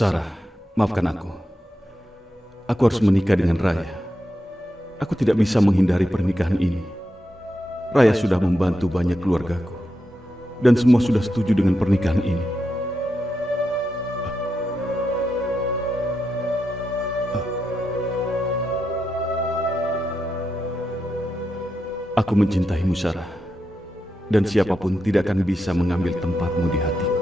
Sarah, maafkan aku. Aku harus menikah dengan Raya. Aku tidak bisa menghindari pernikahan ini. Raya sudah membantu banyak keluargaku, dan semua sudah setuju dengan pernikahan ini. Aku mencintaimu, Sarah, dan siapapun tidak akan bisa mengambil tempatmu di hatiku.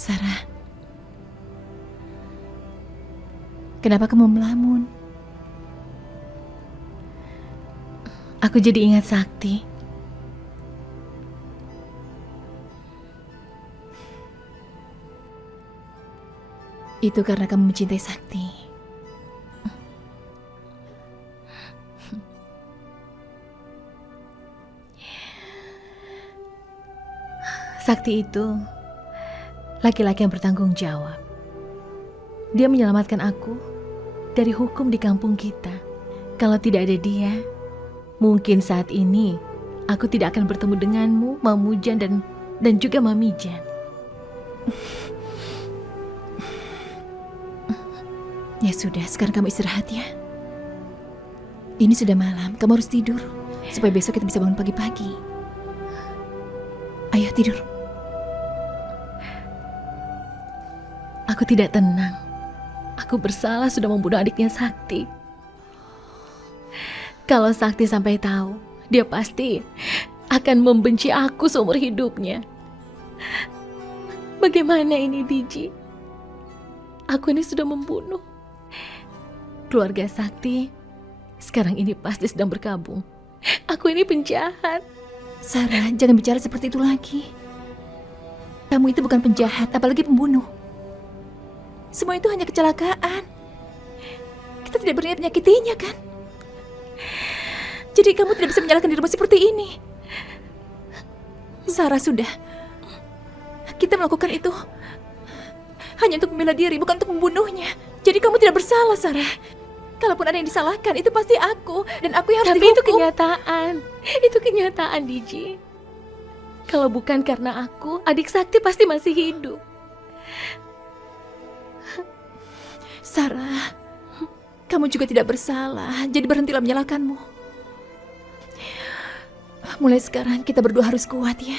Sarah, kenapa kamu melamun? Aku jadi ingat Sakti. Itu karena kamu mencintai Sakti. Sakti itu laki-laki yang bertanggung jawab. Dia menyelamatkan aku dari hukum di kampung kita. Kalau tidak ada dia, mungkin saat ini aku tidak akan bertemu denganmu, Mamujan dan juga Mamijan. Ya sudah, sekarang kamu istirahat ya. Ini sudah malam, kamu harus tidur supaya besok kita bisa bangun pagi-pagi. Ayo tidur. Aku tidak tenang. Aku bersalah sudah membunuh adiknya Sakti. Kalau Sakti sampai tahu, dia pasti akan membenci aku seumur hidupnya. Bagaimana ini, Diji? Aku ini sudah membunuh. Keluarga Sakti sekarang ini pasti sedang berkabung. Aku ini penjahat. Sarah, jangan bicara seperti itu lagi. Kamu itu bukan penjahat, apalagi pembunuh. Semua itu hanya kecelakaan. Kita tidak berniat menyakitinya, kan? Jadi kamu tidak bisa menyalahkan dirimu seperti ini. Sarah, sudah. Kita melakukan itu hanya untuk membela diri, bukan untuk membunuhnya. Jadi kamu tidak bersalah, Sarah. Kalaupun ada yang disalahkan, itu pasti aku. Dan aku yang harus dihukum. Tapi itu kenyataan. Itu kenyataan, Diji. Kalau bukan karena aku, adik Sakti pasti masih hidup. Sarah, kamu juga tidak bersalah, jadi berhentilah menyalahkanmu. Mulai sekarang kita berdua harus kuat ya.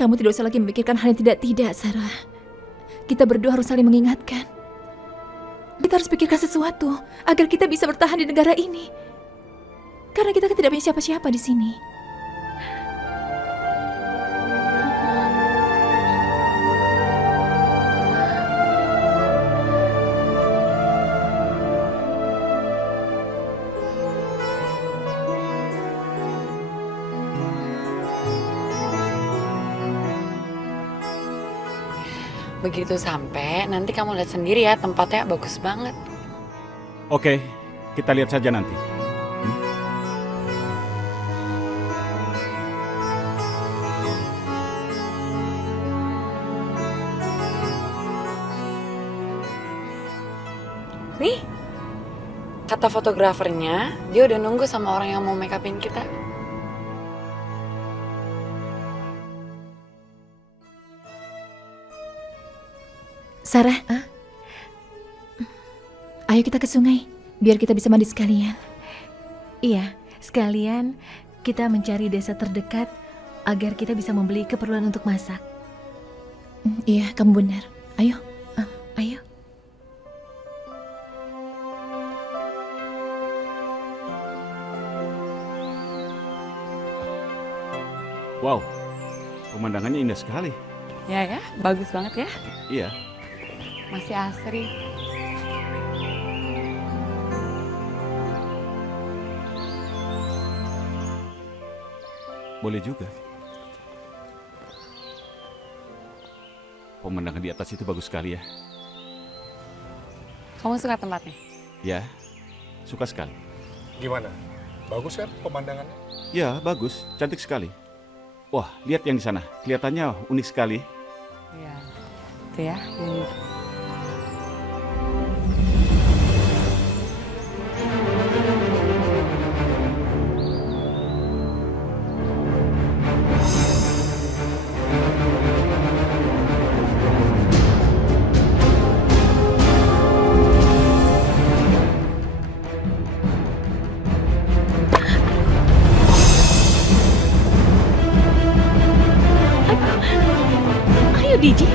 Kamu tidak usah lagi memikirkan hal yang tidak-tidak, Sarah. Kita berdua harus saling mengingatkan. Kita harus pikirkan sesuatu agar kita bisa bertahan di negara ini. Karena kita kan tidak punya siapa-siapa di sini. Begitu sampai, nanti kamu lihat sendiri ya, tempatnya bagus banget. Oke, kita lihat saja nanti. Nih, kata fotografernya, dia udah nunggu sama orang yang mau make upin kita. Sarah, ayo kita ke sungai, biar kita bisa mandi sekalian. Iya, sekalian kita mencari desa terdekat agar kita bisa membeli keperluan untuk masak. Iya, kamu benar. Ayo. Ayo. Wow, pemandangannya indah sekali. Ya, bagus banget ya. Iya. Masih asri. Boleh juga. Pemandangan di atas itu bagus sekali ya. Kamu suka tempatnya? Ya, suka sekali. Gimana? Bagus kan pemandangannya? Ya, bagus. Cantik sekali. Wah, lihat yang di sana. Kelihatannya unik sekali. Iya. Itu ya. Unik. Ayo Diji.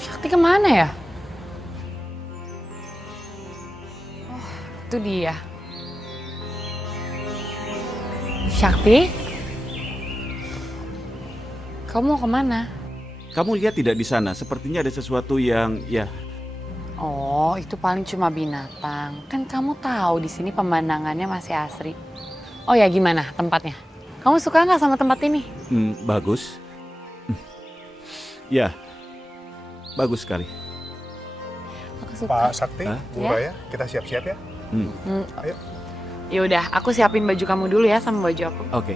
Sakti kemana ya? Oh, itu dia. Sakti? Kamu mau kemana? Kamu lihat tidak di sana? Sepertinya ada sesuatu yang, ya, Oh, itu paling cuma binatang. Kan kamu tahu di sini pemandangannya masih asri. Oh ya, gimana tempatnya? Kamu suka nggak sama tempat ini? bagus. Ya, bagus sekali. Aku suka. Pak Sakti, Hah? Bu Ya? Raya, kita siap-siap ya. Ayo. Ya udah, aku siapin baju kamu dulu ya sama baju aku. Oke.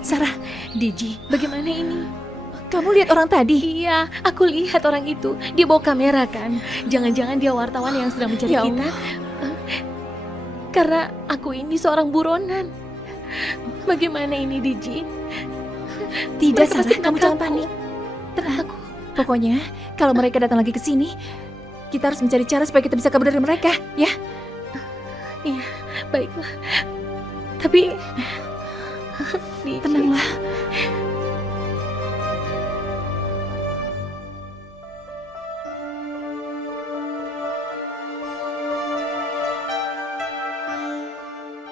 Sarah, Diji, bagaimana ini? kamu lihat orang tadi? Iya, aku lihat orang itu. Dia bawa kamera kan. Jangan-jangan dia wartawan yang sedang mencari Ya kita. Karena aku ini seorang buronan. Bagaimana ini Diji? Tidak, Mereka Sarah, pasti kamu jangan menangkapku. panik. Tenang. Pokoknya, kalau mereka datang lagi ke sini, kita harus mencari cara supaya kita bisa kabur dari mereka, ya? Iya, baiklah. Tapi Diji, Tenanglah.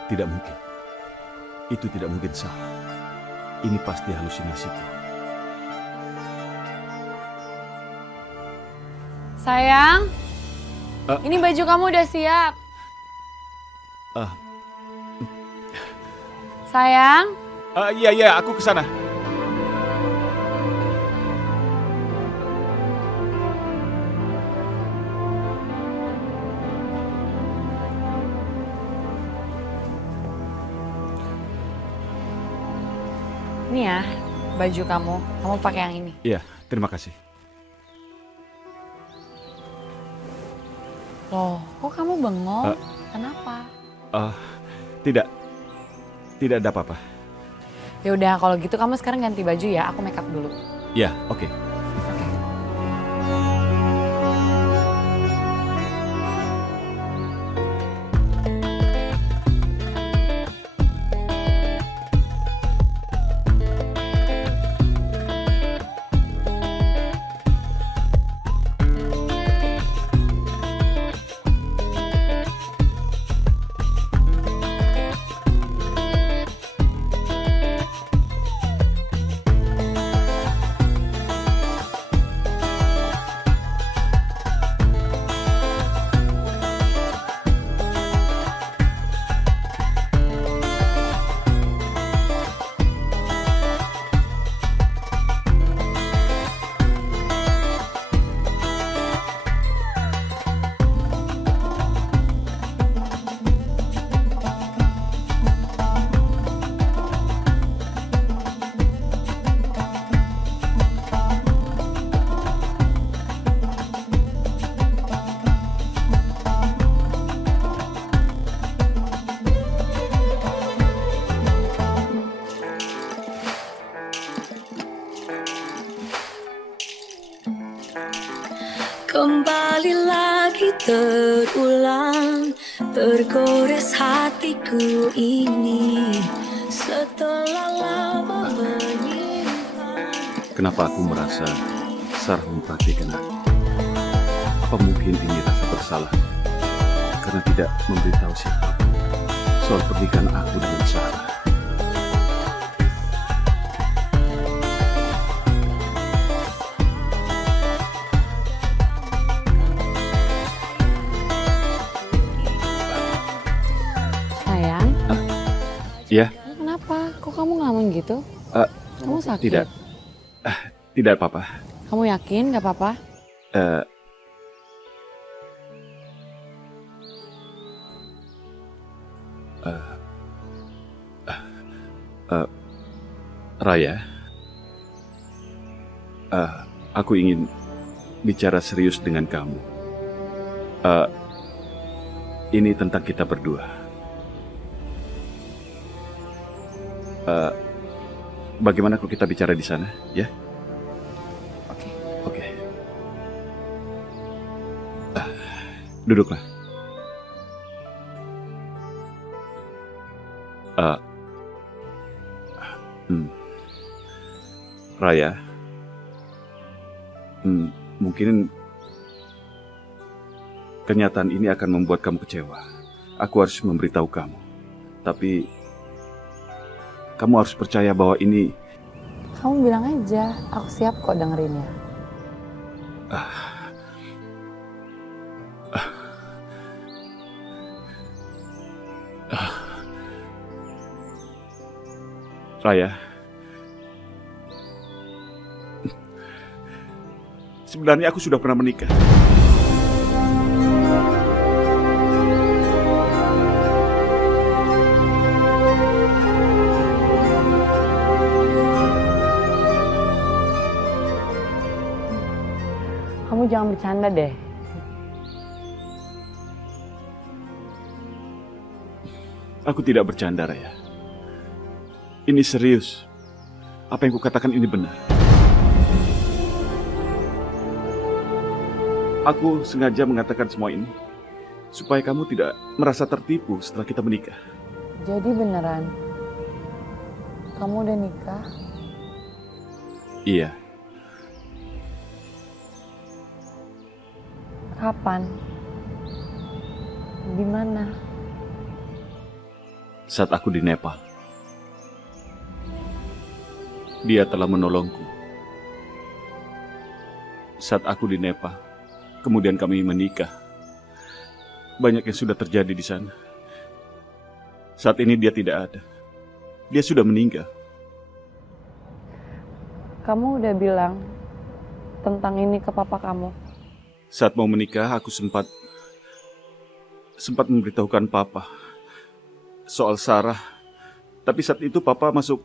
Tidak mungkin. Itu tidak mungkin salah. Ini pasti halusinasiku. Sayang, Eh. ini baju kamu udah siap. Ah. Sayang, Iya, aku ke sana. ini ya baju kamu. Kamu pakai yang ini. Iya, terima kasih. Loh, kok kamu bengong? Eh. Kenapa? Tidak. Tidak ada apa-apa. Ya udah, kalau gitu kamu sekarang ganti baju ya. Aku make up dulu. Ya, oke. Kembali lagi terulang, tergores hatiku ini setelah lama menyimpan. Kenapa aku merasa Sarah memperhatikan aku? Apa mungkin ini rasa bersalah karena tidak memberitahu siapa soal pernikahan aku dengan Sarah? Sayang, Ya, kenapa? Kok kamu ngelamun gitu? Kamu sakit? tidak. Tidak apa-apa. Kamu yakin gak apa-apa? Eh, Raya, aku ingin bicara serius dengan kamu. Ini tentang kita berdua. Bagaimana kalau kita bicara di sana, ya? Oke. Oke. Duduklah. Raya, mungkin kenyataan ini akan membuat kamu kecewa. Aku harus memberitahu kamu. Tapi kamu harus percaya bahwa ini... Kamu bilang aja, aku siap kok dengerinnya. Raya, sebenarnya aku sudah pernah menikah. Kamu jangan bercanda deh. Aku tidak bercanda, Raya. Ini serius. Apa yang kukatakan ini benar. Aku sengaja mengatakan semua ini supaya kamu tidak merasa tertipu setelah kita menikah. Jadi beneran, kamu udah nikah? Iya, Kapan? Di mana? saat aku di Nepal. Dia telah menolongku. Saat aku di Nepal, kemudian kami menikah. Banyak yang sudah terjadi di sana. Saat ini dia tidak ada. Dia sudah meninggal. Kamu udah bilang tentang ini ke papa kamu? Saat mau menikah, aku sempat memberitahukan papa soal Sarah. Tapi saat itu papa masuk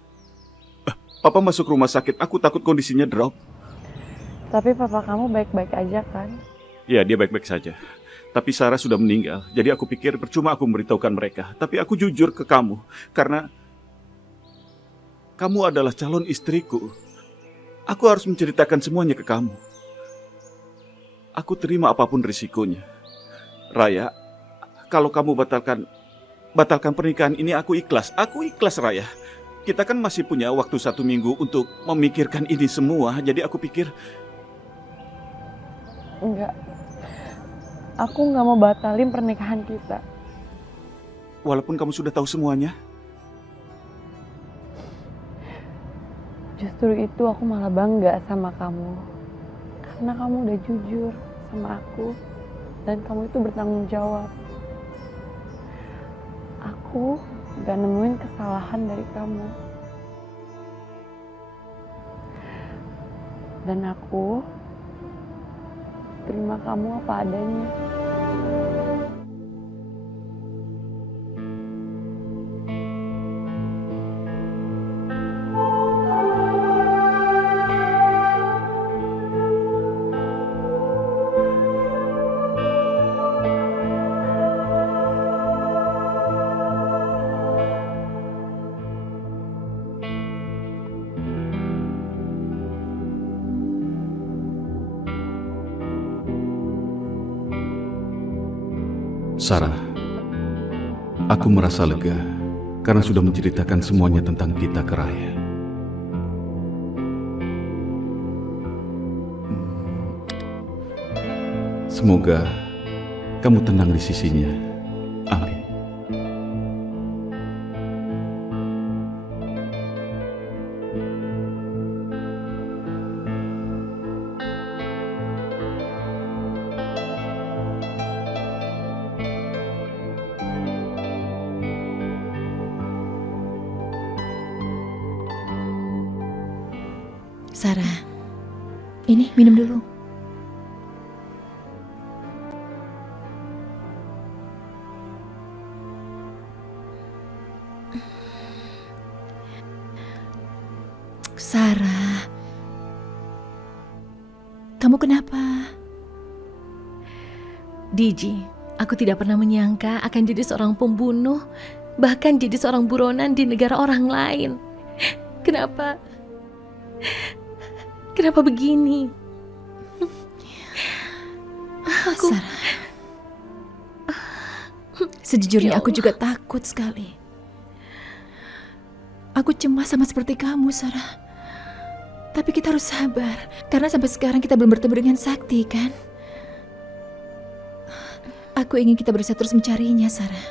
rumah sakit. Aku takut kondisinya drop. Tapi papa kamu baik-baik aja kan? Ya, dia baik-baik saja. Tapi Sarah sudah meninggal. Jadi aku pikir percuma aku memberitahukan mereka. Tapi aku jujur ke kamu. Karena kamu adalah calon istriku. Aku harus menceritakan semuanya ke kamu. Aku terima apapun risikonya. Raya, kalau kamu batalkan pernikahan ini, aku ikhlas. Aku ikhlas, Raya. Kita kan masih punya waktu 1 minggu untuk memikirkan ini semua. Jadi aku pikir... Enggak. Aku nggak mau batalin pernikahan kita. Walaupun kamu sudah tahu semuanya. Justru itu aku malah bangga sama kamu. Karena kamu udah jujur sama aku. Dan kamu itu bertanggung jawab. Aku gak nemuin kesalahan dari kamu. Dan aku terima kamu apa adanya. Sarah, aku merasa lega karena sudah menceritakan semuanya tentang kita ke Raya. Semoga kamu tenang di sisinya. Amin. Sarah, ini minum dulu. Sarah, kamu kenapa? Diji, aku tidak pernah menyangka akan jadi seorang pembunuh, bahkan jadi seorang buronan di negara orang lain. Kenapa? Kenapa begini? Sarah, sejujurnya Ya aku Allah. juga takut sekali. Aku cemas sama seperti kamu, Sarah. Tapi kita harus sabar, karena sampai sekarang kita belum bertemu dengan Sakti, kan? Aku ingin kita berusaha terus mencarinya, Sarah.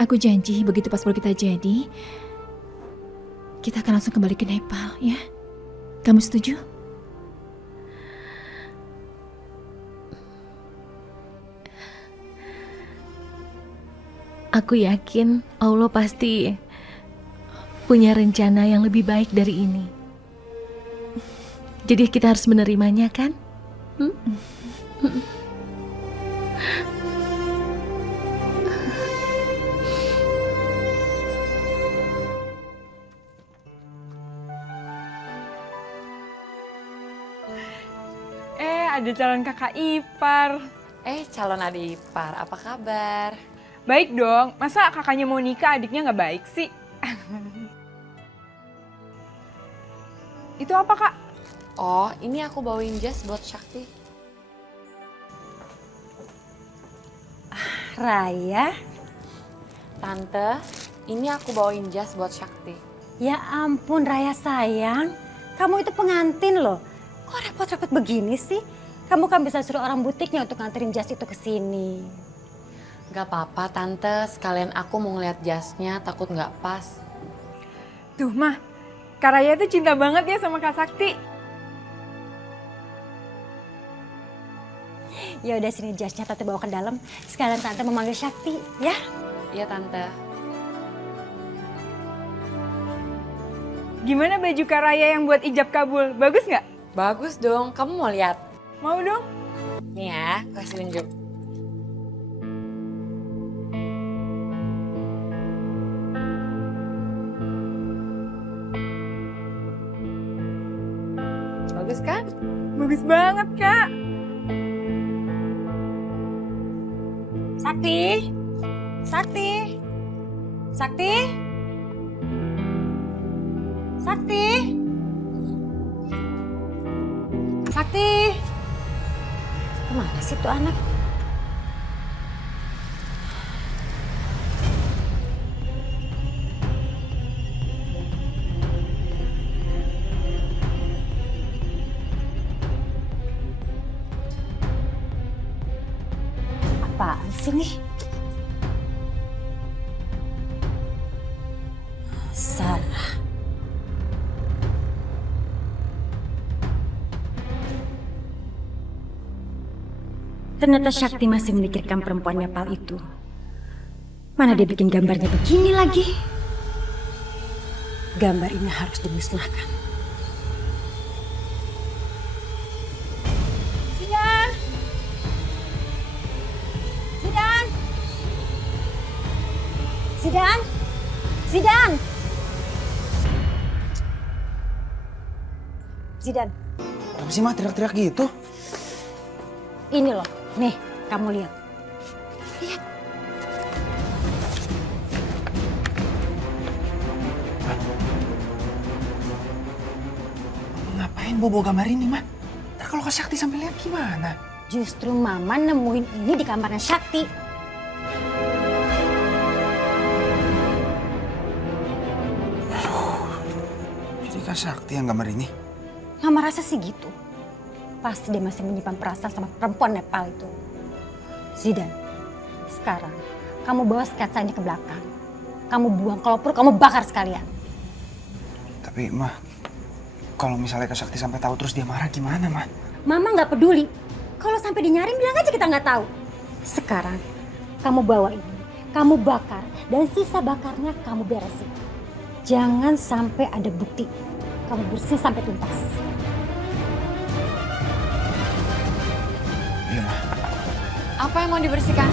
Aku janji begitu paspor kita jadi, kita akan langsung kembali ke Nepal, ya? Kamu setuju? Aku yakin Allah pasti punya rencana yang lebih baik dari ini. Jadi kita harus menerimanya, kan? Ada calon kakak ipar. Calon adik ipar, apa kabar? Baik dong, masa kakaknya mau nikah adiknya nggak baik sih? Itu apa kak? Oh, ini aku bawain jas buat Sakti. Raya, Tante, ini aku bawain jas buat Sakti. ya ampun Raya sayang, kamu itu pengantin loh. Kok repot-repot begini sih? Kamu kan bisa suruh orang butiknya untuk nganterin jas itu ke sini. Gak apa-apa Tante, sekalian aku mau ngeliat jasnya, takut gak pas. Tuh mah, Kak Raya tuh cinta banget ya sama Kak Sakti. Ya udah sini jasnya Tante bawa ke dalam. Sekalian Tante memanggil Sakti, ya? Iya Tante. Gimana baju Kak Raya yang buat ijab kabul? Bagus nggak? Bagus dong, kamu mau lihat? Mau dong? Nih ya, kasih tunjuk. Bagus kan? Bagus banget Kak. Sakti, Sakti, Sakti, Sakti, Sakti. Kemana sih tuh anak? Apaan sih nih? Sarah. Ternyata Sakti masih memikirkan perempuan Nepal itu. Mana dia bikin gambarnya begini lagi? Gambar ini harus dimusnahkan. Sidan! Sidan! Sidan! Sidan! Sidan, Apa sih mah teriak-teriak gitu? ini loh. Nih, kamu lihat. Lihat. Ngapain bawa gambar ini mah? Ntar kalau Kak Sakti sampai lihat gimana? Justru Mama nemuin ini di kamarnya Sakti. Jadi Kak Sakti yang gambar ini? Mama rasa sih gitu. Pasti dia masih menyimpan perasaan sama perempuan Nepal itu. Zidan, sekarang kamu bawa sketsanya ke belakang. Kamu buang, kalau perlu kamu bakar sekalian. Tapi Mah, kalau misalnya Kak Sakti sampai tahu terus dia marah gimana Mah? Mama nggak peduli. Kalau sampai dinyarin bilang aja kita nggak tahu. Sekarang kamu bawa ini, kamu bakar dan sisa bakarnya kamu beresin. Jangan sampai ada bukti. Kamu bersih sampai tuntas. Iya Mah. Apa yang mau dibersihkan?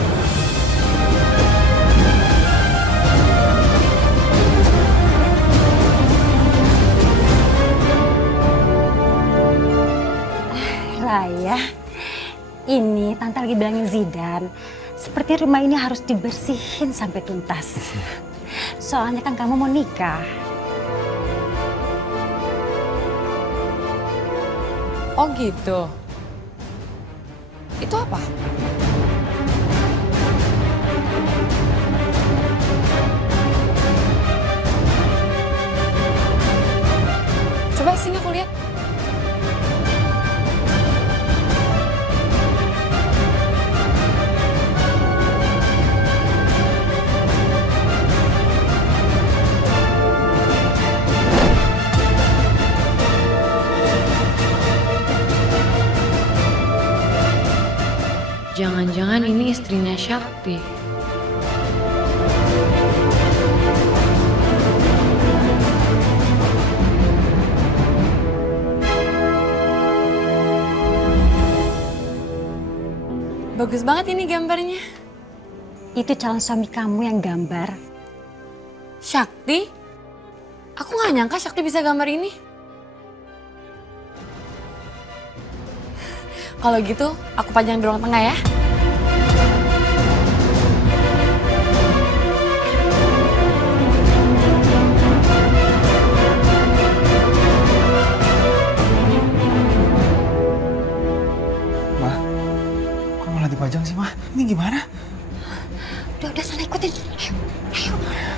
Raya, ini Tante lagi bilangin Zidan, seperti rumah ini harus dibersihin sampai tuntas. Soalnya kan kamu mau nikah. Oh gitu. Itu apa? Coba sini aku lihat. Jangan-jangan ini istrinya Sakti. Bagus banget ini gambarnya. Itu calon suami kamu yang gambar. Sakti? Aku gak nyangka Sakti bisa gambar ini. Kalau gitu, aku panjang di ruang tengah ya. Mah, kok malah dipajang sih Mah? Ini gimana? Udah sana ikutin. Ayo, ayo.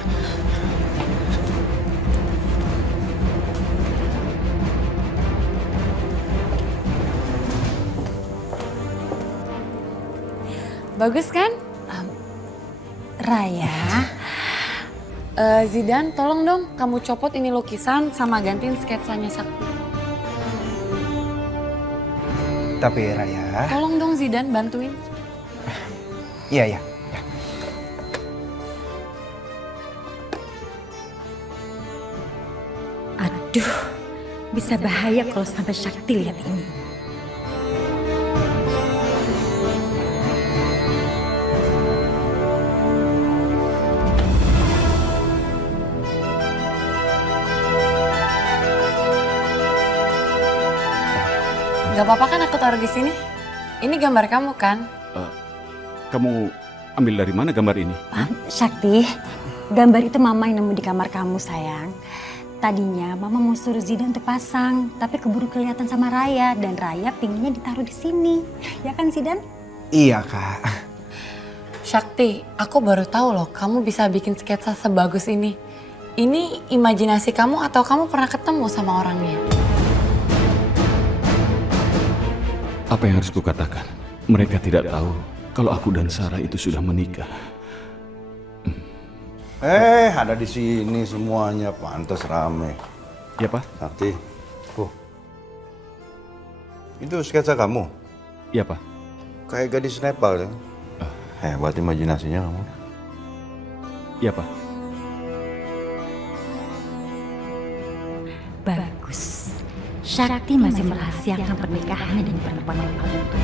Bagus kan? Raya, Zidan, tolong dong kamu copot ini lukisan sama gantiin sketsanya Sakti. Tapi Raya... Tolong dong Zidan, bantuin. Iya, iya. aduh, bisa bahaya kalau sampai Sakti lihat ini. Gak apa-apa kan aku taruh di sini? Ini gambar kamu kan? Kamu ambil dari mana gambar ini? Sakti, gambar itu Mama yang nemu di kamar kamu sayang. Tadinya Mama mau suruh Zidan untuk pasang, tapi keburu kelihatan sama Raya dan Raya pinginnya ditaruh di sini. Ya kan Zidan? Iya Kak. Sakti, aku baru tahu loh kamu bisa bikin sketsa sebagus ini. Ini imajinasi kamu atau kamu pernah ketemu sama orangnya? Apa yang harus kukatakan? Mereka tidak tahu kalau aku dan Sarah itu sudah menikah. Ada di sini semuanya, pantas rame. Ya, Pak? Sakti, itu sketsa kamu? Ya, Pak. Kayak gadis Nepal ya? Hebat imajinasinya kamu. Ya, Pak. Bagus. Sakti masih merahasiakan pernikahannya dengan perempuan Nepal itu.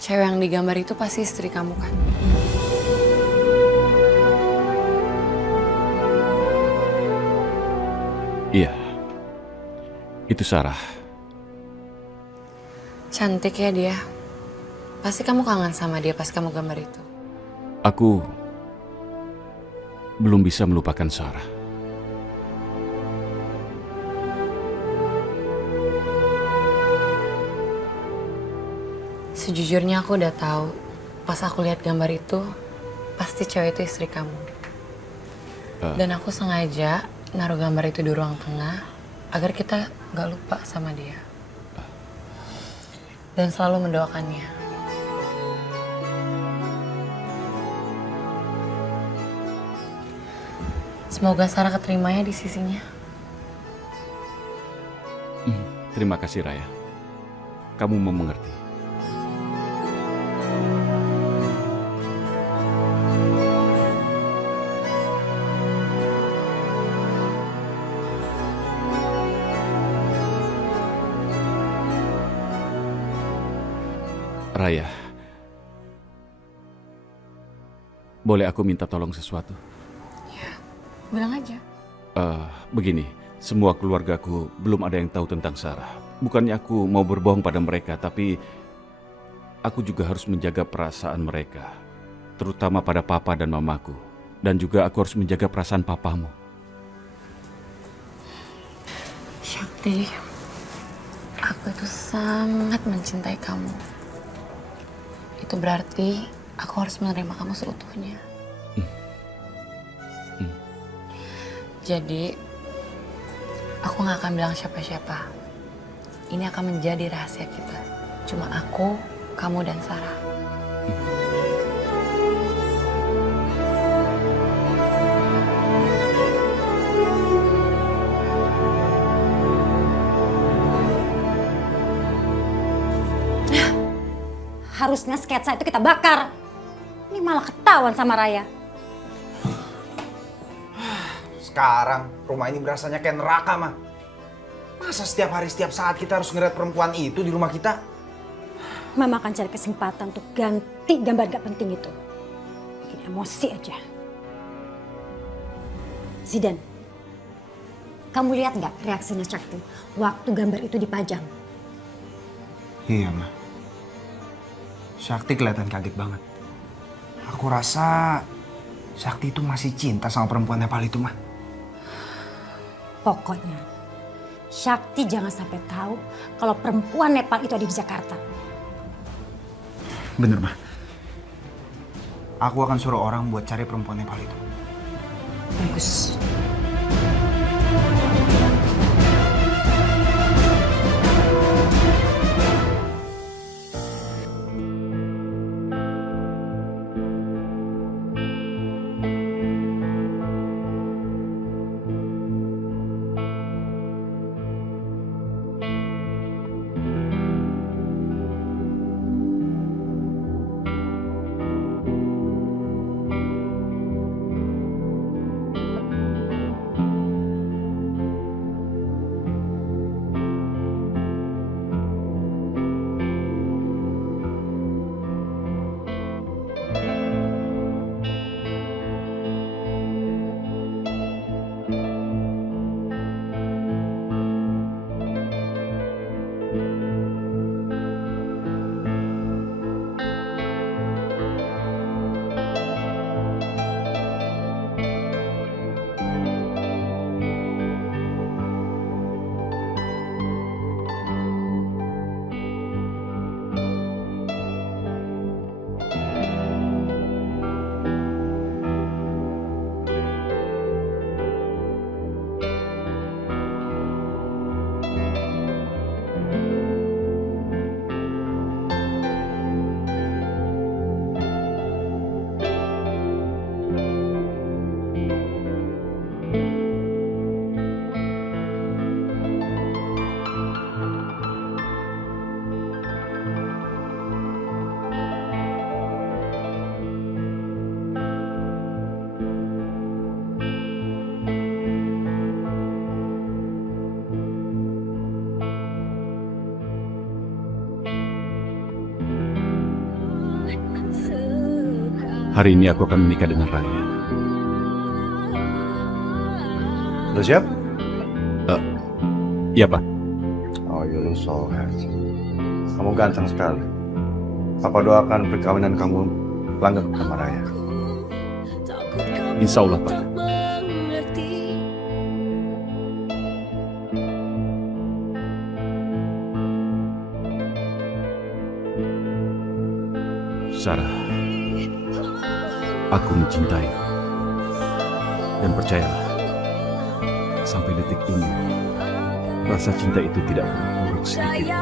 Cewek yang digambar itu pasti istri kamu kan? Iya, itu Sarah. Cantik ya dia. Pasti kamu kangen sama dia pas kamu gambar itu. Aku belum bisa melupakan Sarah. Sejujurnya aku udah tahu. Pas aku lihat gambar itu, pasti cewek itu istri kamu. Dan aku sengaja naruh gambar itu di ruang tengah agar kita gak lupa sama dia. Dan selalu mendoakannya. Semoga Sarah keterimanya di sisinya. Terima kasih Raya. Kamu mau mengerti. Raya, boleh aku minta tolong sesuatu? Ya, bilang aja. Begini, semua keluargaku belum ada yang tahu tentang Sarah. Bukannya aku mau berbohong pada mereka, tapi aku juga harus menjaga perasaan mereka. Terutama pada papa dan mamaku. Dan juga aku harus menjaga perasaan papamu. Syakti, aku itu sangat mencintai kamu. Itu berarti aku harus menerima kamu seutuhnya. Jadi, aku gak akan bilang siapa-siapa. Ini akan menjadi rahasia kita. Cuma aku, kamu, dan Sarah. Harusnya sketsa itu kita bakar. Ini malah ketahuan sama Raya. Sekarang rumah ini berasanya kayak neraka, mah. Masa setiap hari, setiap saat kita harus ngeliat perempuan itu di rumah kita? Mama akan cari kesempatan untuk ganti gambar gak penting itu. Bikin emosi aja. Zidan, kamu lihat gak reaksinya Syakti waktu gambar itu dipajang? Iya, mah. Syakti kelihatan kaget banget. Aku rasa Syakti itu masih cinta sama perempuan Nepal itu, mah. Pokoknya, Syakti jangan sampai tahu kalau perempuan Nepal itu ada di Jakarta. Bener, mah. Aku akan suruh orang buat cari perempuan Nepal itu. Bagus. Hari ini aku akan menikah dengan Raya. Udah siap? Iya, Pak. Oh, you look so handsome. Kamu ganteng sekali. Papa doakan perkawinan kamu langgeng sama Raya. Insya Allah, Pak. Sarah, aku mencintai. Dan percayalah, sampai detik ini, rasa cinta itu tidak berkurang sedikit.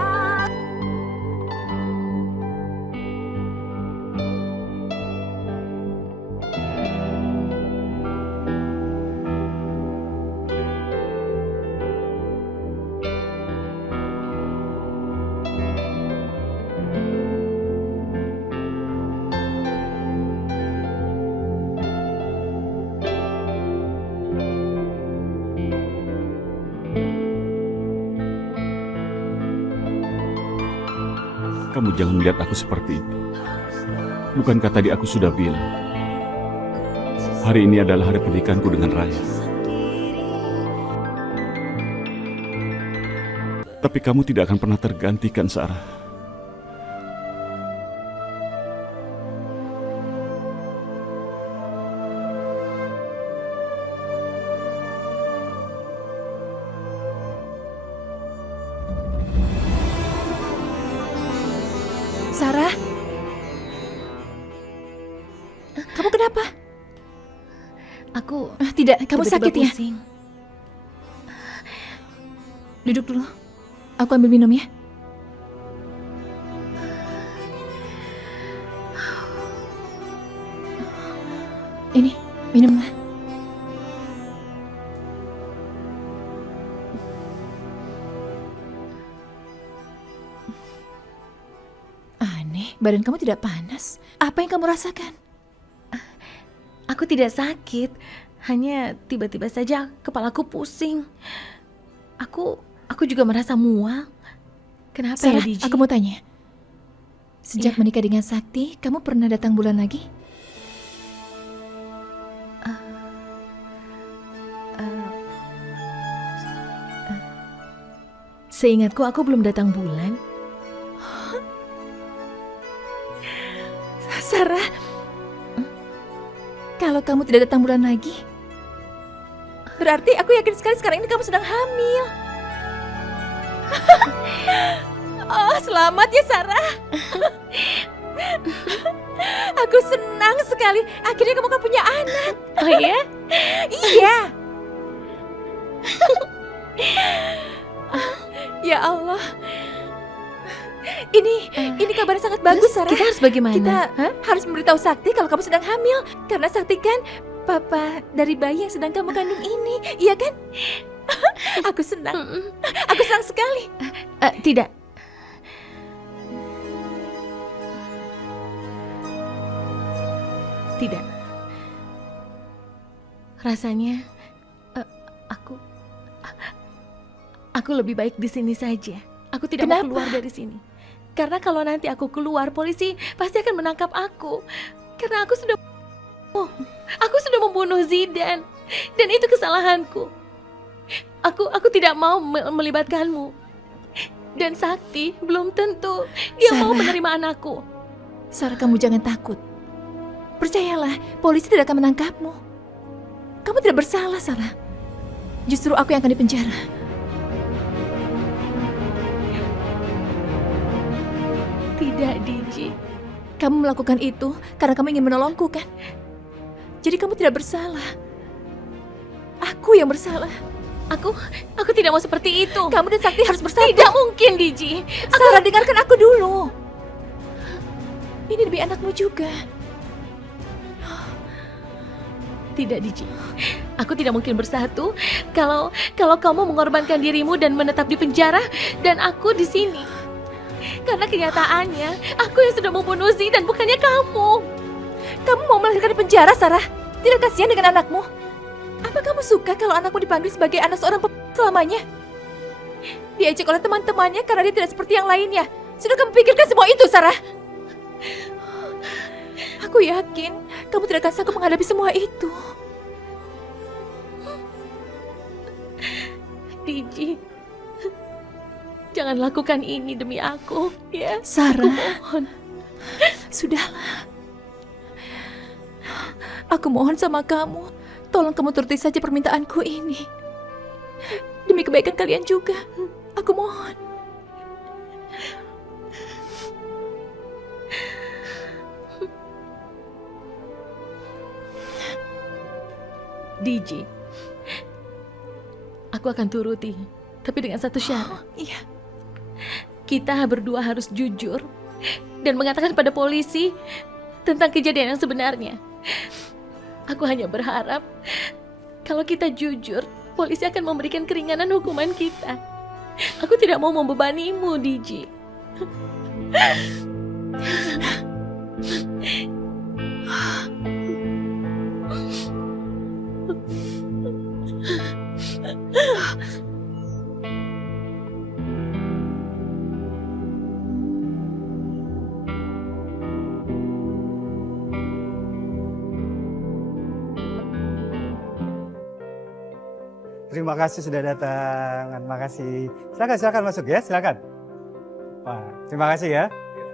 Kamu jangan melihat aku seperti itu. Bukankah tadi aku sudah bilang, hari ini adalah hari pernikahanku dengan Raya. Tapi kamu tidak akan pernah tergantikan, Sarah. Sarah? Kamu kenapa? Aku Tidak, kamu tiba-tiba sakit ya? pusing. Duduk dulu. Aku ambil minum ya. Ini, minumlah. Aneh, badan kamu tidak panas. Apa yang kamu rasakan? Aku tidak sakit, hanya tiba-tiba saja kepalaku pusing. Aku juga merasa mual. Kenapa Sarah, ya, Diji? aku mau tanya. Sejak Iya. menikah dengan Sakti, kamu pernah datang bulan lagi? Seingatku aku belum datang bulan. Sarah, kalau kamu tidak datang bulan lagi, berarti aku yakin sekali sekarang ini kamu sedang hamil. Oh, selamat ya Sarah. Aku senang sekali. Akhirnya kamu kan punya anak. Oh iya? Iya. Ya Allah. Ini kabar sangat bagus, Sarah. Kita harus bagaimana? Kita Hah? harus memberitahu Sakti kalau kamu sedang hamil. Karena Sakti kan papa dari bayi yang sedang kamu kandung ini. Iya kan? Aku senang. Aku senang sekali. Tidak. Tidak. Rasanya aku lebih baik di sini saja. Aku tidak mau Kenapa? keluar dari sini. Karena kalau nanti aku keluar, polisi pasti akan menangkap aku. Karena aku sudah membunuh Zidan. Dan itu kesalahanku. Aku tidak mau melibatkanmu. Dan Sakti belum tentu dia mau Sarah. menerima anakku. Sarah, kamu jangan takut. Percayalah, polisi tidak akan menangkapmu. Kamu tidak bersalah, Sarah. Justru aku yang akan dipenjara. Tidak, Diji. Kamu melakukan itu karena kamu ingin menolongku, kan? Jadi kamu tidak bersalah. Aku yang bersalah. Aku tidak mau seperti itu. Kamu dan Sakti harus bersatu. Tidak mungkin, Diji. Sarah, dengarkan aku dulu. Ini demi anakmu juga. Tidak, Diji. Aku tidak mungkin bersatu kalau kamu mengorbankan dirimu dan menetap di penjara dan aku di sini. Karena kenyataannya aku yang sudah membunuh Zidan, bukannya kamu. Kamu mau melahirkan di penjara, Sarah? Tidak kasihan dengan anakmu? Apa kamu suka kalau anakmu dipanggil sebagai anak seorang selamanya? Diajak oleh teman-temannya karena dia tidak seperti yang lainnya. Sudah kamu pikirkan semua itu, Sarah? Aku yakin kamu tidak akan sanggup menghadapi semua itu. Diji, Jangan lakukan ini demi aku, ya. Sarah. Aku mohon. Sudahlah. Aku mohon sama kamu, tolong kamu turuti saja permintaanku ini. Demi kebaikan kalian juga. Aku mohon. Diji, aku akan turuti, tapi dengan satu syarat. Iya. Kita berdua harus jujur dan mengatakan pada polisi tentang kejadian yang sebenarnya. Aku hanya berharap kalau kita jujur, polisi akan memberikan keringanan hukuman kita. Aku tidak mau membebanimu, Diji. Terima kasih sudah datang. Terima kasih. Silakan masuk ya, silakan. Wah, terima kasih ya.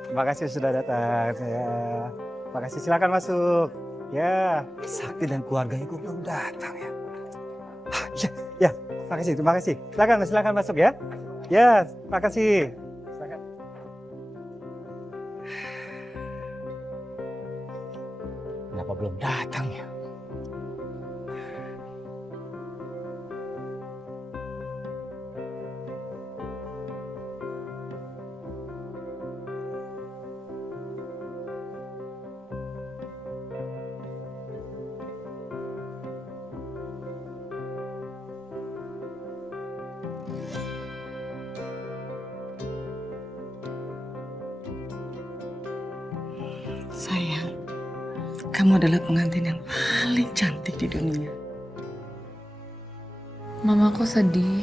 Terima kasih sudah datang. Ya. Terima kasih, silakan masuk. Ya, Sakti dan keluarganya kok belum datang ya. Ya, terima kasih. Silakan masuk ya. Ya, terima kasih. Silakan. Kenapa belum datang ya? Sayang, kamu adalah pengantin yang paling cantik di dunia. Mamaku sedih.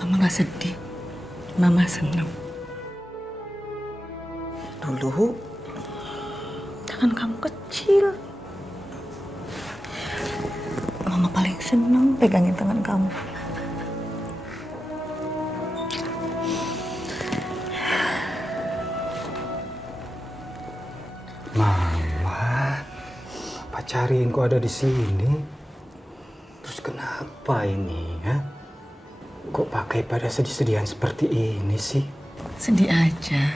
Mama gak sedih. Mama senang. Dulu, tangan kamu kecil. Mama paling senang pegangin tangan kamu. Mama, Papa cariin kok ada di sini. Terus kenapa ini, ya? Kok pakai pada sedih-sedihan seperti ini sih? Sedih aja.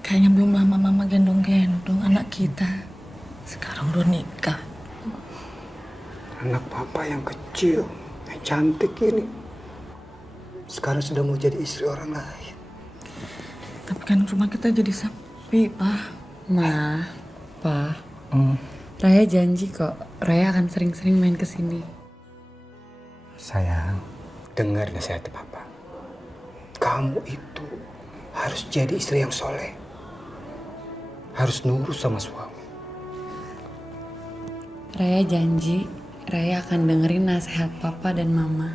Kayaknya belum lama Mama gendong-gendong anak kita. Sekarang udah nikah. Anak Papa yang kecil, yang cantik ini. Sekarang sudah mau jadi istri orang lain. Tapi kan rumah kita jadi sepi, Pak. Ma, Pa, Raya janji kok, Raya akan sering-sering main ke sini. Sayang, dengar nasihat Papa. Kamu itu harus jadi istri yang soleh. Harus nurut sama suami. Raya janji, Raya akan dengerin nasihat Papa dan Mama.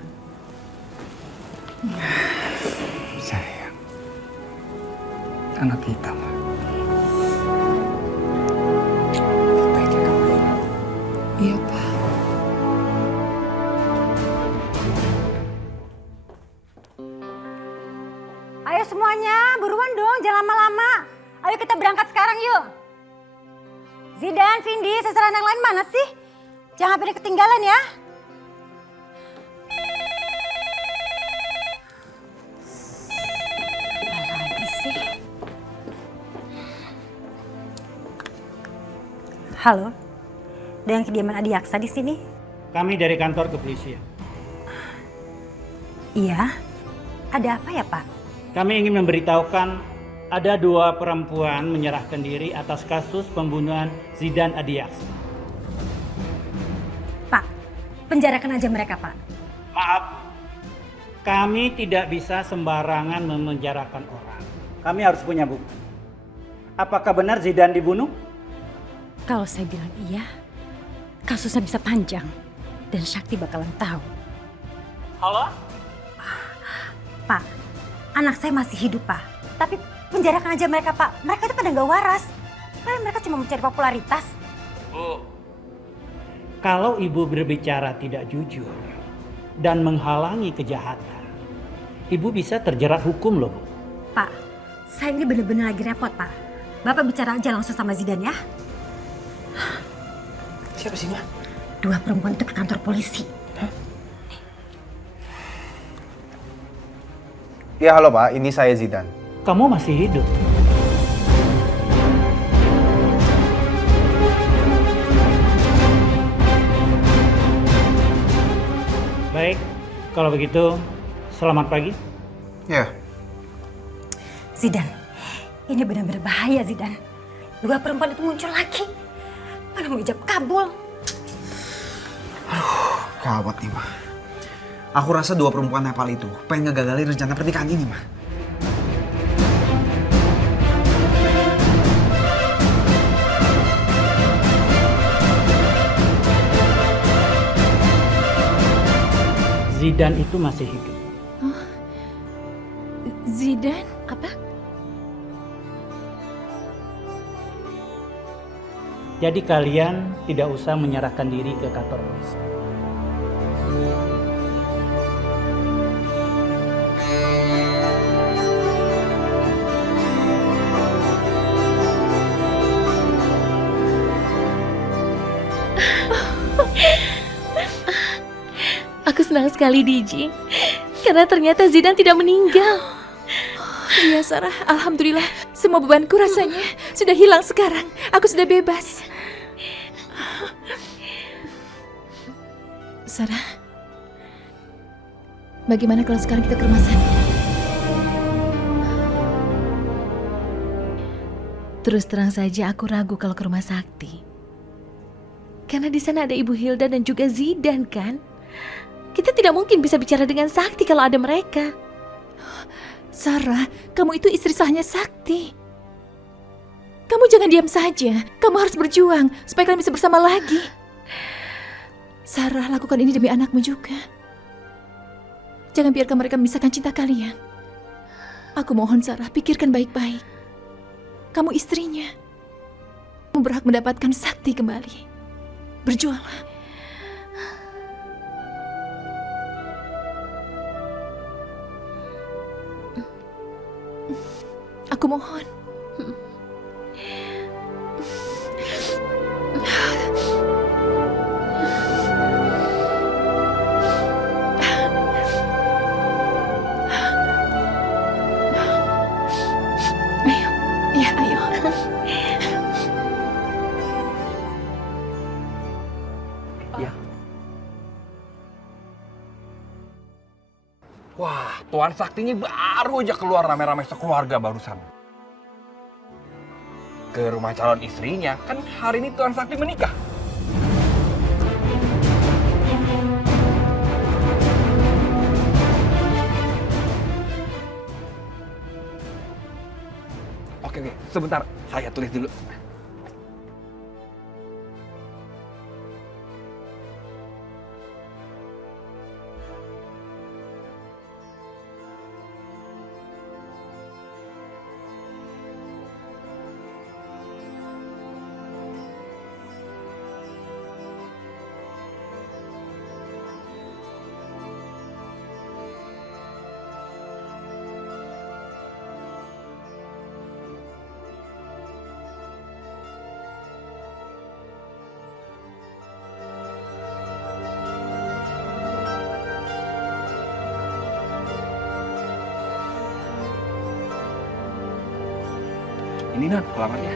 Sayang, anak kita, Ma. Iya, Pak. Ayo semuanya, buruan dong, jangan lama-lama. Ayo kita berangkat sekarang yuk. Zidan, Vindi, sasaran yang lain mana sih? Jangan sampai ketinggalan ya. Apa lagi sih? Halo, dengan kediaman Adi Aksa di sini? Kami dari kantor kepolisian. Iya, ada apa ya Pak? Kami ingin memberitahukan ada 2 perempuan menyerahkan diri atas kasus pembunuhan Zidan Adiaksa. Pak, penjarakan aja mereka Pak. Maaf, kami tidak bisa sembarangan memenjarakan orang. Kami harus punya bukti. Apakah benar Zidan dibunuh? Kalau saya bilang iya, kasusnya bisa panjang dan Sakti bakalan tahu. Halo? Pak, anak saya masih hidup Pak. Tapi penjarakan aja mereka Pak. Mereka itu pada nggak waras. Paling mereka cuma mencari popularitas. Bu, kalau ibu berbicara tidak jujur, dan menghalangi kejahatan, Ibu bisa terjerat hukum loh, Bu. Pak, saya ini benar-benar lagi repot, Pak. Bapak bicara aja langsung sama Zidan ya. Siapa sih, Ma? 2 perempuan itu ke kantor polisi. Ya halo Pak, ini saya Zidan. Kamu masih hidup. Baik, kalau begitu selamat pagi. Ya. Zidan, ini benar-benar bahaya Zidan. 2 perempuan itu muncul lagi. Mana mau ijab kabul. Gawat nih, Ma. Aku rasa 2 perempuan Nepal itu pengen ngegagalin rencana pernikahan ini, Ma. Zidan itu masih hidup. Zidan? Apa? Jadi kalian tidak usah menyerahkan diri ke kantor polisi. Aku senang sekali, Diji. Karena ternyata Zidan tidak meninggal. Iya, Sarah. Alhamdulillah. Semua bebanku rasanya sudah hilang sekarang. Aku sudah bebas. Sarah, bagaimana kalau sekarang kita ke rumah sakit? Terus terang saja aku ragu kalau ke rumah sakti. Karena di sana ada Ibu Hilda dan juga Zidan, kan? Kita tidak mungkin bisa bicara dengan Sakti kalau ada mereka. Sarah, kamu itu istri sahnya Sakti. Kamu jangan diam saja. Kamu harus berjuang supaya kalian bisa bersama lagi. Sarah, lakukan ini demi anakmu juga. Jangan biarkan mereka memisahkan cinta kalian. Aku mohon Sarah, pikirkan baik-baik. Kamu istrinya. Kamu berhak mendapatkan Sakti kembali. Berjuanglah. Aku mohon. Ayo, ya ayo. Ya. Wah, Tuan Sakti ini baru aja keluar rame-rame sekeluarga barusan. Ke rumah calon istrinya, kan hari ini Tuan Sakti menikah. Oke, sebentar. Saya tulis dulu. Ini Nan, alamatnya.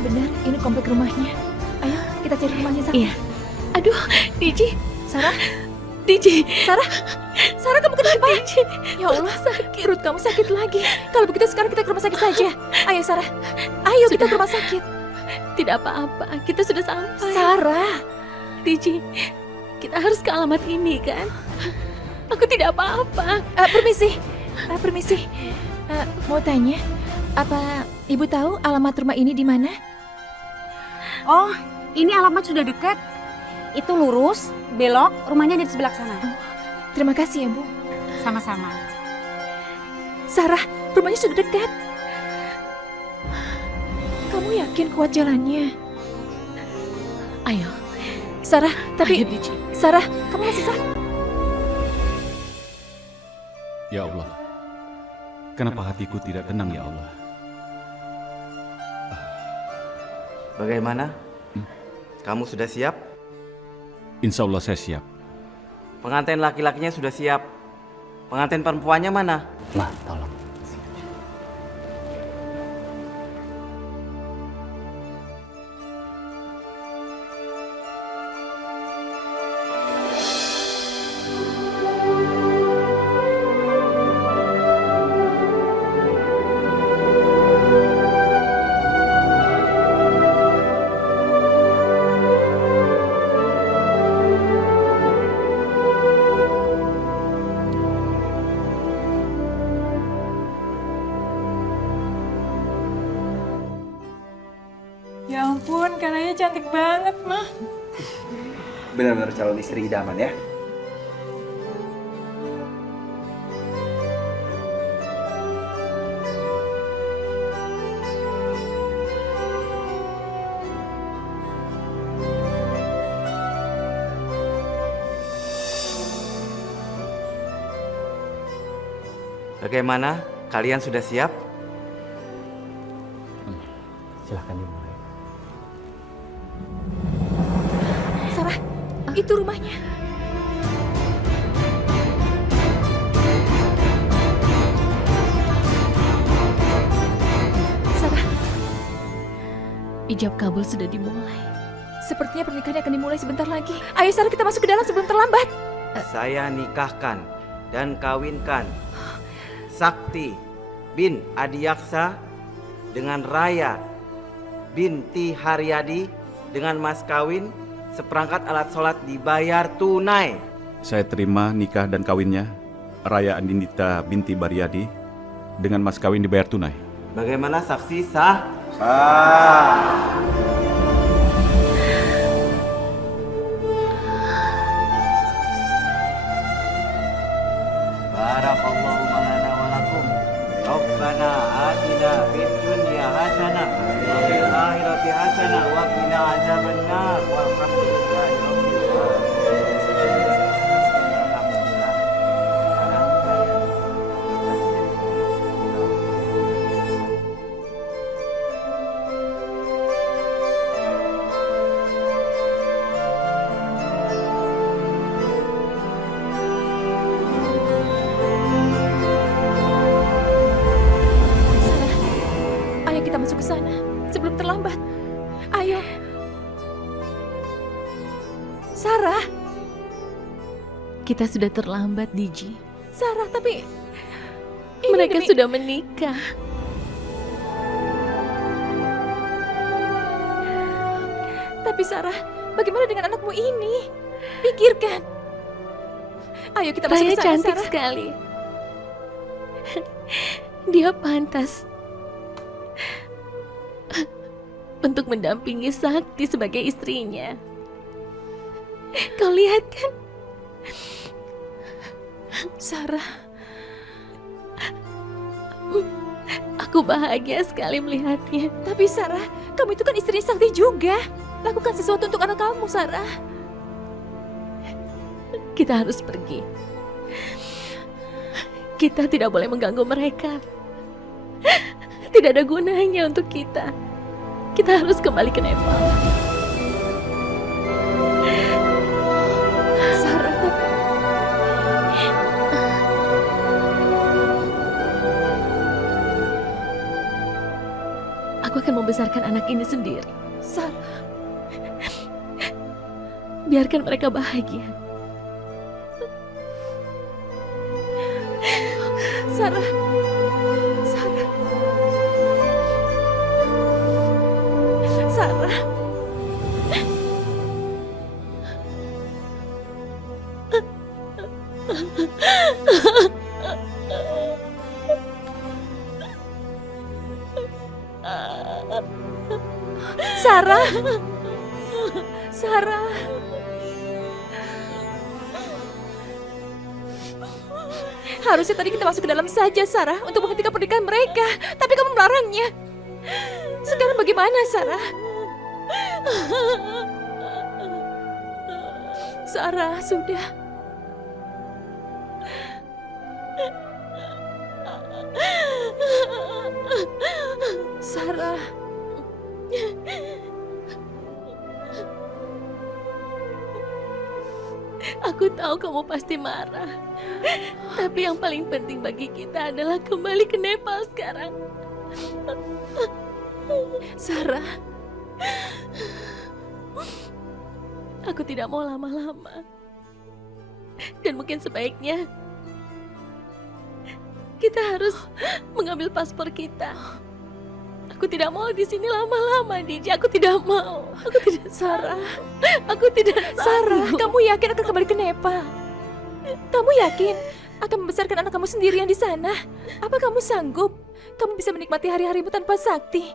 Iya benar, ini komplek rumahnya. Ayo, kita cari rumahnya Sakti. Iya. Aduh, Diji. Sarah? Diji. Sarah? Sarah, kamu kenapa? Diji. Ya Allah, sakit. Perut kamu sakit lagi. Kalau begitu sekarang kita ke rumah sakit saja. Ayo Sarah, ayo kita ke rumah sakit. Tidak apa-apa, kita sudah sampai. Sarah. Diji, kita harus ke alamat ini kan? Aku tidak apa-apa. Permisi. Permisi. Mau tanya, apa ibu tahu alamat rumah ini di mana? Oh, ini alamat sudah dekat. Itu lurus, belok, rumahnya di sebelah sana. Terima kasih ya, Bu. Sama-sama. Sarah, rumahnya sudah dekat. Kamu yakin kuat jalannya? Ayo. Sarah, tapi... Ayo, Diji. Sarah, kamu masih sakit? Ya Allah, kenapa hatiku tidak tenang ya Allah? Bagaimana? Kamu sudah siap? Insya Allah saya siap. Pengantin laki-lakinya sudah siap. Pengantin perempuannya mana? Ma, tolong. Ya ampun, Karaya cantik banget, Mah. Benar-benar calon istri idaman ya. Bagaimana? Kalian sudah siap? Silahkan dimulai. Sarah, itu rumahnya. Sarah, ijab kabul sudah dimulai. Sepertinya pernikahan akan dimulai sebentar lagi. Ayo Sarah, kita masuk ke dalam sebelum terlambat. Saya nikahkan dan kawinkan Sakti bin Adiyaksa dengan Raya binti Haryadi dengan mas kawin seperangkat alat sholat dibayar tunai. Saya terima nikah dan kawinnya Raya Andindita binti Baryadi dengan mas kawin dibayar tunai. Bagaimana saksi sah? Sah. Barakallahu lana wa lakum. Rabbana atina fid dunya hasanah wa fil akhirati hasanah wa qina azabannar. Walhamdulillahi rabbil alamin. Ayo kita masuk ke sana sebelum terlambat. Ayo. Sarah. Kita sudah terlambat, Diji. Sarah, tapi mereka sudah menikah. Tapi Sarah, bagaimana dengan anakmu ini? Pikirkan. Ayo kita masuk Raya ke sana, cantik Sarah. sekali. Dia pantas untuk mendampingi Sakti sebagai istrinya. Kau lihat kan? Sarah. Aku bahagia sekali melihatnya. Tapi Sarah, kamu itu kan istrinya Sakti juga. Lakukan sesuatu untuk anak kamu, Sarah. Kita harus pergi. Kita tidak boleh mengganggu mereka. Tidak ada gunanya untuk kita. Kita harus kembali ke Nepal. Sarah, tapi... Aku akan membesarkan anak ini sendiri. Sarah, Biarkan mereka bahagia. Sarah, Sarah, Sarah. Sarah, Sarah. Harusnya tadi kita masuk ke dalam saja, Sarah, untuk menghentikan pernikahan mereka. Tapi kamu melarangnya. Sekarang bagaimana, Sarah? Sarah, sudah. Sarah. Aku tahu kamu pasti marah. Tapi yang paling penting bagi kita adalah kembali ke Nepal sekarang. Sarah. Aku tidak mau lama-lama. Dan mungkin sebaiknya kita harus mengambil paspor kita. Aku tidak mau di sini lama-lama, Diji. Aku tidak mau. Aku tidak. Sarah. Aku tidak. Sarah, kamu yakin akan kembali ke Nepal? Kamu yakin akan membesarkan anak kamu sendirian di sana? Apa kamu sanggup? Kamu bisa menikmati hari-harimu tanpa Sakti?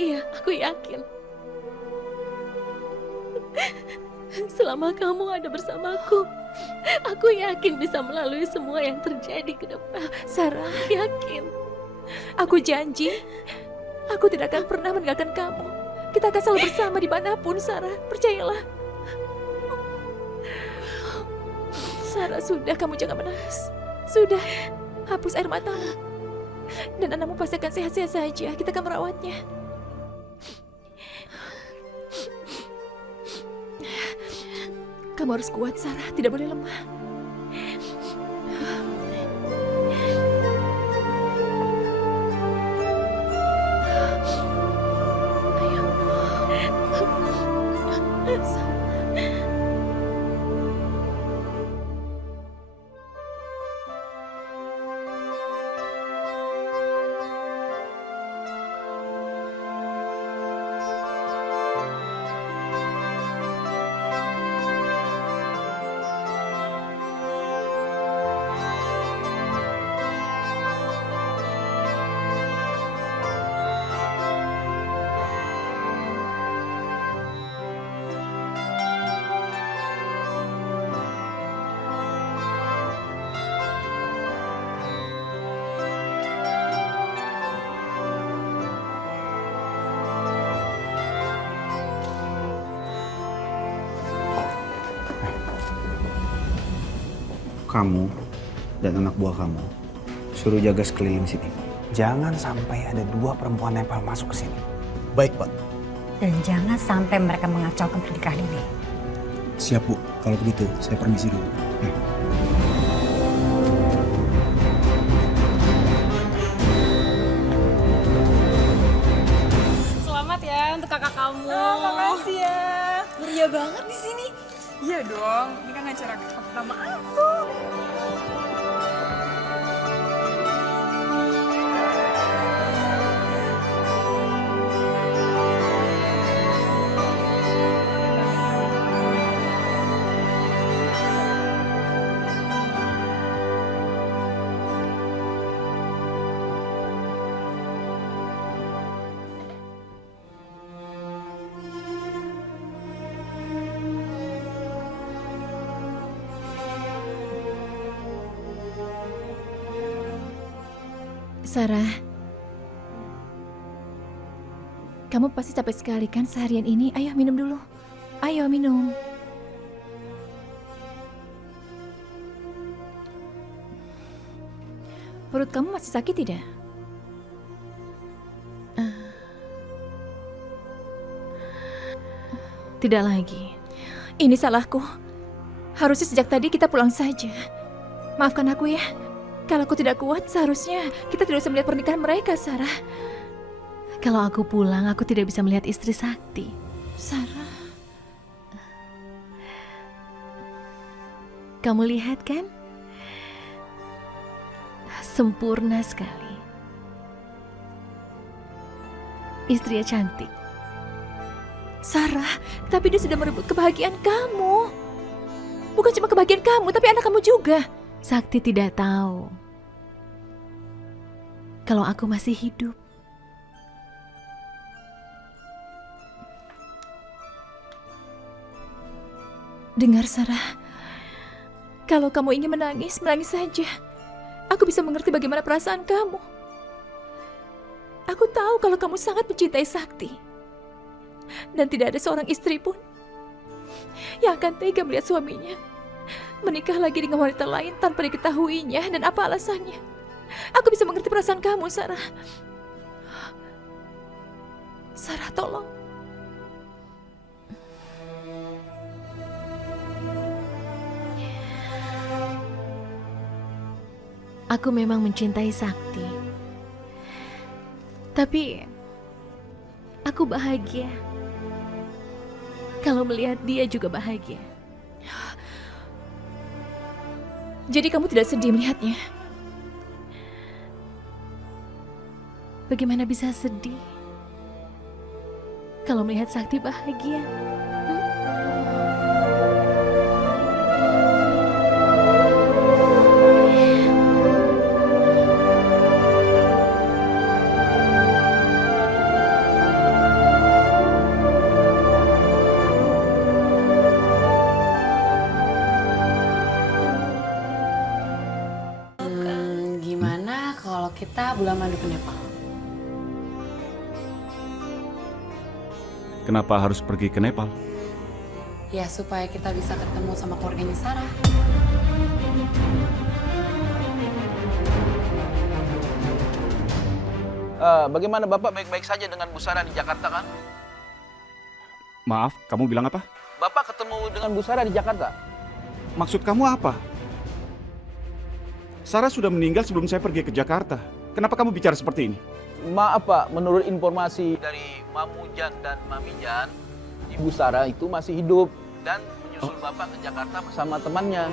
Iya, aku yakin. Selama kamu ada bersamaku, aku yakin bisa melalui semua yang terjadi ke depan. Sarah, yakin. Aku janji, aku tidak akan pernah meninggalkan kamu. Kita akan selalu bersama dimanapun, Sarah. Percayalah. Sarah, sudah, kamu jangan menangis. Sudah, hapus air matamu. Dan anakmu pasti akan sehat-sehat saja. Kita akan merawatnya. Kamu harus kuat, Sarah. Tidak boleh lemah. Kamu dan anak buah kamu suruh jaga sekeliling sini. Jangan sampai ada 2 perempuan Nepal masuk ke sini. Baik, Pak. Dan jangan sampai mereka mengacaukan pernikahan ini. Siap, Bu. Kalau begitu, saya permisi dulu. Selamat ya untuk kakak kamu. Makasih ya. Meriah banget di sini. Iya dong, ini kan acara kakak pertama aku. Sarah, kamu pasti capek sekali kan seharian ini? Ayo minum dulu. Ayo minum. Perut kamu masih sakit tidak? Tidak lagi. Ini salahku. Harusnya sejak tadi kita pulang saja. Maafkan aku ya. Kalau aku tidak kuat, seharusnya kita tidak usah melihat pernikahan mereka, Sarah. Kalau aku pulang, aku tidak bisa melihat istri Sakti. Sarah. Kamu lihat kan? Sempurna sekali. Istrinya cantik. Sarah, tapi dia sudah merebut kebahagiaan kamu. Bukan cuma kebahagiaan kamu, tapi anak kamu juga. Sakti tidak tahu kalau aku masih hidup. Dengar, Sarah. Kalau kamu ingin menangis, menangis saja. Aku bisa mengerti bagaimana perasaan kamu. Aku tahu kalau kamu sangat mencintai Sakti. Dan tidak ada seorang istri pun yang akan tega melihat suaminya menikah lagi dengan wanita lain tanpa diketahuinya dan apa alasannya. Aku bisa mengerti perasaan kamu, Sarah. Sarah, tolong. Aku memang mencintai Sakti. Tapi aku bahagia kalau melihat dia juga bahagia. Jadi kamu tidak sedih melihatnya? Bagaimana bisa sedih kalau melihat Sakti bahagia? Gimana kalau kita bulan madu ke Nepal? Kenapa harus pergi ke Nepal? Ya supaya kita bisa ketemu sama keluarganya Sarah. Bagaimana Bapak baik-baik saja dengan Bu Sarah di Jakarta kan? Maaf, kamu bilang apa? Bapak ketemu dengan Bu Sarah di Jakarta? Maksud kamu apa? Sarah sudah meninggal sebelum saya pergi ke Jakarta. Kenapa kamu bicara seperti ini? Maaf Pak, menurut informasi dari Mamujan dan Mamijan, Ibu Sarah itu masih hidup dan menyusul Bapak ke Jakarta bersama temannya.